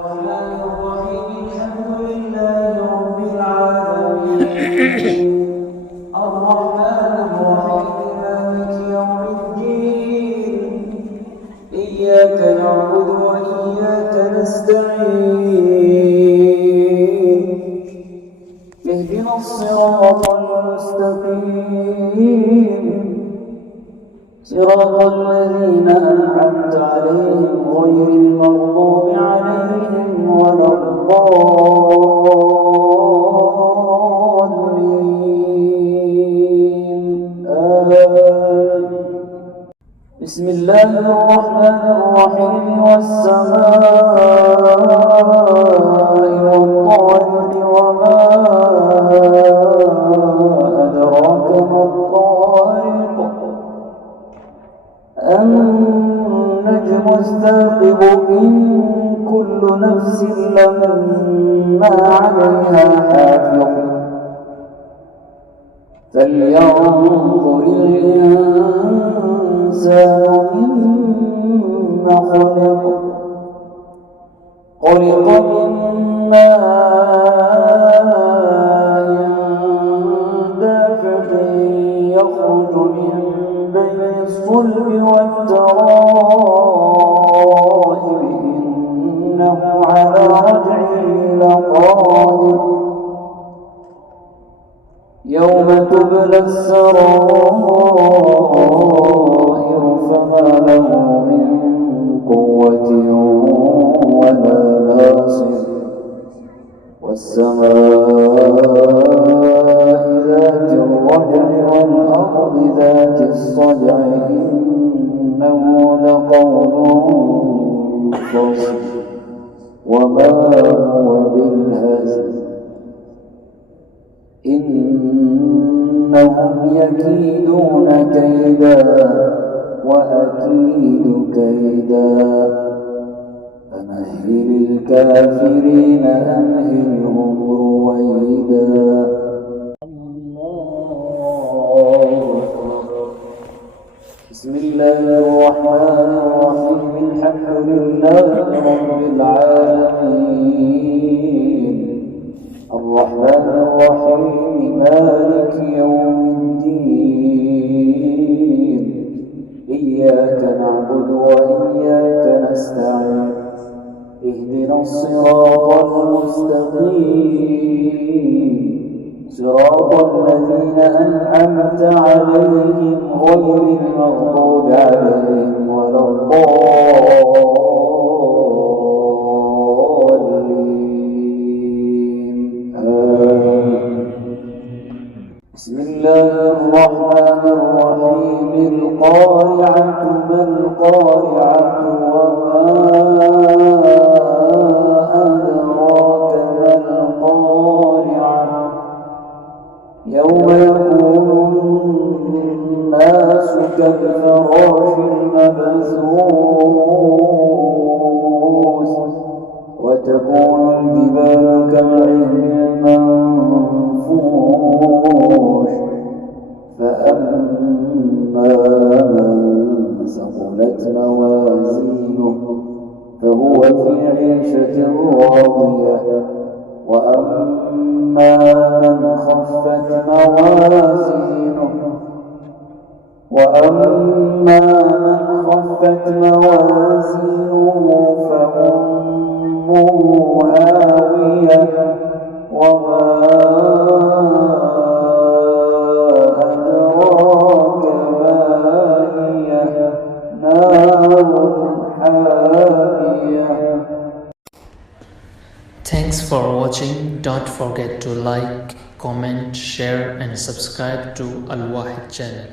الرحمن الرحيم الحمد لله رب العالمين الرحمن الرحيم مالك يوم الدين إياك نعبد وإياك نستعين اهدنا الصراط المستقيم صراط الذين أنعمت عليهم غير المغضوب عليهم ولا الضالين آمين. بسم الله الرحمن الرحيم والسماء والطارق وما أدراك ما الطارق النجم الثاقب إن كل نفس لما عليها حافظ فلينظر الإنسان مما خلق من ماء دافق يخرج من بين الصلب والترائب إنه على رجعه لقادر يوم تبلى السرائر فما له من قوة ولا ناصر والسماء ذات الرجع والأرض ذات الصدع إنه لقول فصل وما هو بالهزل إنهم يكيدون كيدا وأكيد كيدا فمهل الكافرين أمهلهم رويدا. بسم الله الرحمن الرحيم الحمد لله رب العالمين الرحمن الرحيم مالك يوم الدين إياك نعبد وإياك نستعين اهدنا الصراط المستقيم صراط الذين أنعمت عليهم غير المغضوب عليهم ولا الضالين آمين. بسم الله الرحمن الرحيم القارعة ما القارعة وما أدراك ما القارعة يوم يكون الناس كالفراش المبثوث وتكون الجبال كالعهن المنفوش فأما من ثقلت موازينه فهو في عيشة راضية وأما من خفت موازينه فأمه هاوية وما أدراك ما هي نار حامية. Thanks for watching. Don't forget to like, comment, share and subscribe to Al Wahid channel.